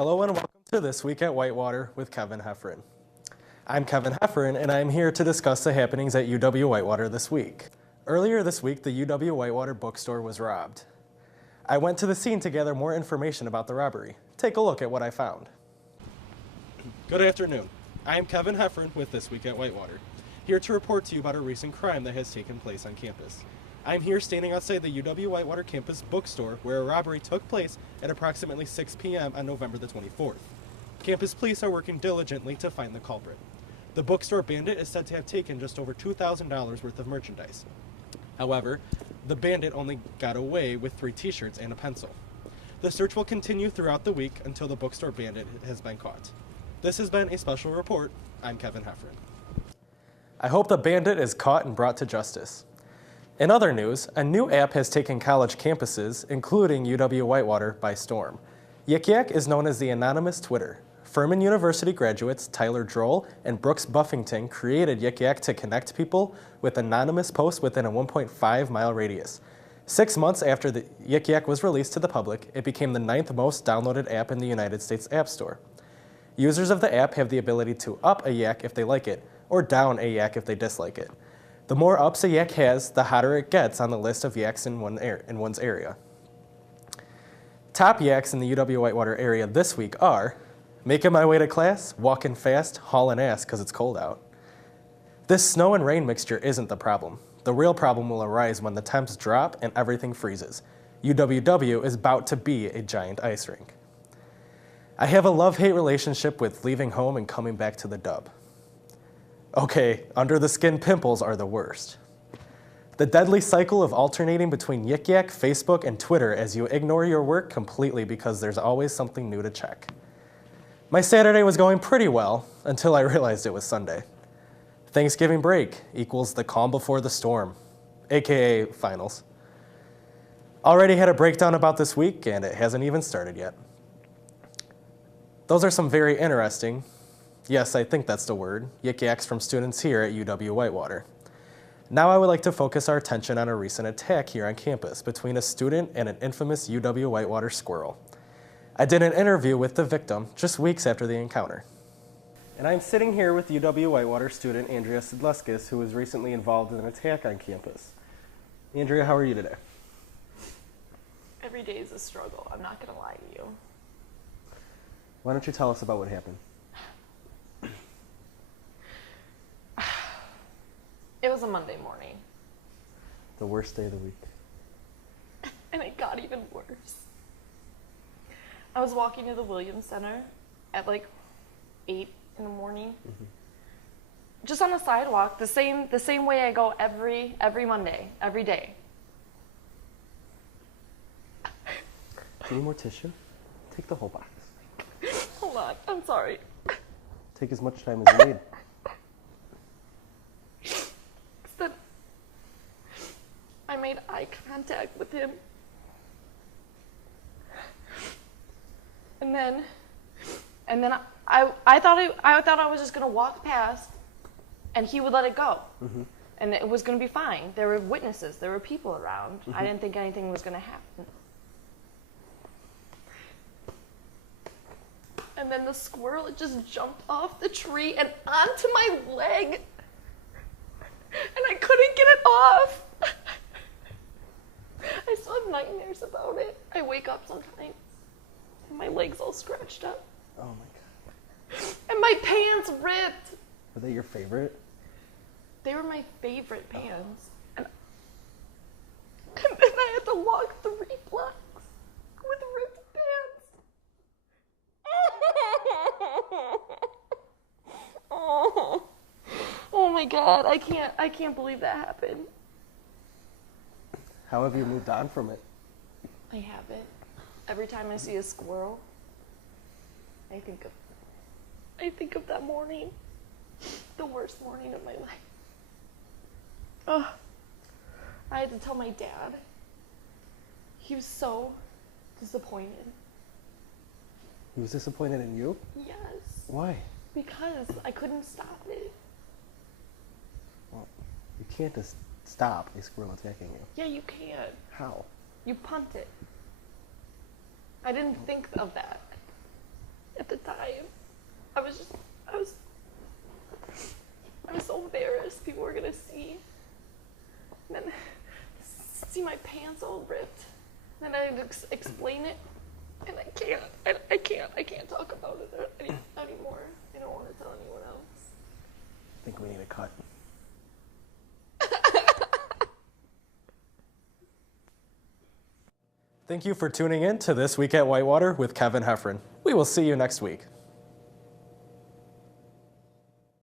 Hello and welcome to This Week at Whitewater with Kevin Hefferan. I'm Kevin Hefferan and I'm here to discuss the happenings at UW-Whitewater this week. Earlier this week, the UW-Whitewater bookstore was robbed. I went to the scene to gather more information about the robbery. Take a look at what I found. Good afternoon. I am Kevin Hefferan with This Week at Whitewater, here to report to you about a recent crime that has taken place on campus. I'm here standing outside the UW-Whitewater campus bookstore where a robbery took place at approximately 6 p.m. on November the 24th. Campus police are working diligently to find the culprit. The bookstore bandit is said to have taken just over $2,000 worth of merchandise. However, the bandit only got away with 3 t-shirts and a pencil. The search will continue throughout the week until the bookstore bandit has been caught. This has been a special report. I'm Kevin Hefferan. I hope the bandit is caught and brought to justice. In other news, a new app has taken college campuses, including UW-Whitewater, by storm. Yik Yak is known as the anonymous Twitter. Furman University graduates Tyler Droll and Brooks Buffington created Yik Yak to connect people with anonymous posts within a 1.5-mile radius. 6 months after the Yik Yak was released to the public, it became the 9th most downloaded app in the United States App Store. Users of the app have the ability to up a yak if they like it, or down a yak if they dislike it. The more ups a yak has, the hotter it gets on the list of yaks in one's area. Top yaks in the UW-Whitewater area this week are making my way to class, walking fast, hauling ass because it's cold out. This snow and rain mixture isn't the problem. The real problem will arise when the temps drop and everything freezes. UWW is about to be a giant ice rink. I have a love-hate relationship with leaving home and coming back to the dub. Okay, under the skin pimples are the worst. The deadly cycle of alternating between Yik Yak, Facebook, and Twitter as you ignore your work completely because there's always something new to check. My Saturday was going pretty well until I realized it was Sunday. Thanksgiving break equals the calm before the storm, aka finals. Already had a breakdown about this week and it hasn't even started yet. Those are some very interesting, yes, I think that's the word, Yik Yaks from students here at UW-Whitewater. Now I would like to focus our attention on a recent attack here on campus between a student and an infamous UW-Whitewater squirrel. I did an interview with the victim just weeks after the encounter. And I'm sitting here with UW-Whitewater student Andrea Sidleskis, who was recently involved in an attack on campus. Andrea, how are you today? Every day is a struggle, I'm not gonna lie to you. Why don't you tell us about what happened? It was a Monday morning. The worst day of the week. And it got even worse. I was walking to the Williams Center at like 8 in the morning. Just on the sidewalk, the same way I go every Monday, every day. Do you need more tissue? Take the whole box. Hold on, I'm sorry. Take as much time as you need. Then I made eye contact with him. And then I thought I was just gonna walk past and he would let it go. And it was gonna be fine. There were witnesses, there were people around. I didn't think anything was gonna happen. And then the squirrel just jumped off the tree and onto my leg. And I couldn't get it off. I still have nightmares about it. I wake up sometimes and my leg's all scratched up. Oh my God. And my pants ripped. Were they your favorite? They were my favorite pants. And then I had to walk 3 blocks with ripped pants. Oh my God, I can't believe that happened. How have you moved on from it? I haven't. Every time I see a squirrel, I think of that morning. The worst morning of my life. Ugh. I had to tell my dad. He was so disappointed. He was disappointed in you? Yes. Why? Because I couldn't stop it. Well, you can't just stop a squirrel attacking you. Yeah, you can. How? You punt it. I didn't think of that. at the time, I was so embarrassed. People were gonna see. And then see my pants all ripped. And then I had to explain it. And I can't talk about it anymore. I don't want to tell anyone else. I think we need a cut. Thank you for tuning in to This Week at Whitewater with Kevin Hefferan. We will see you next week.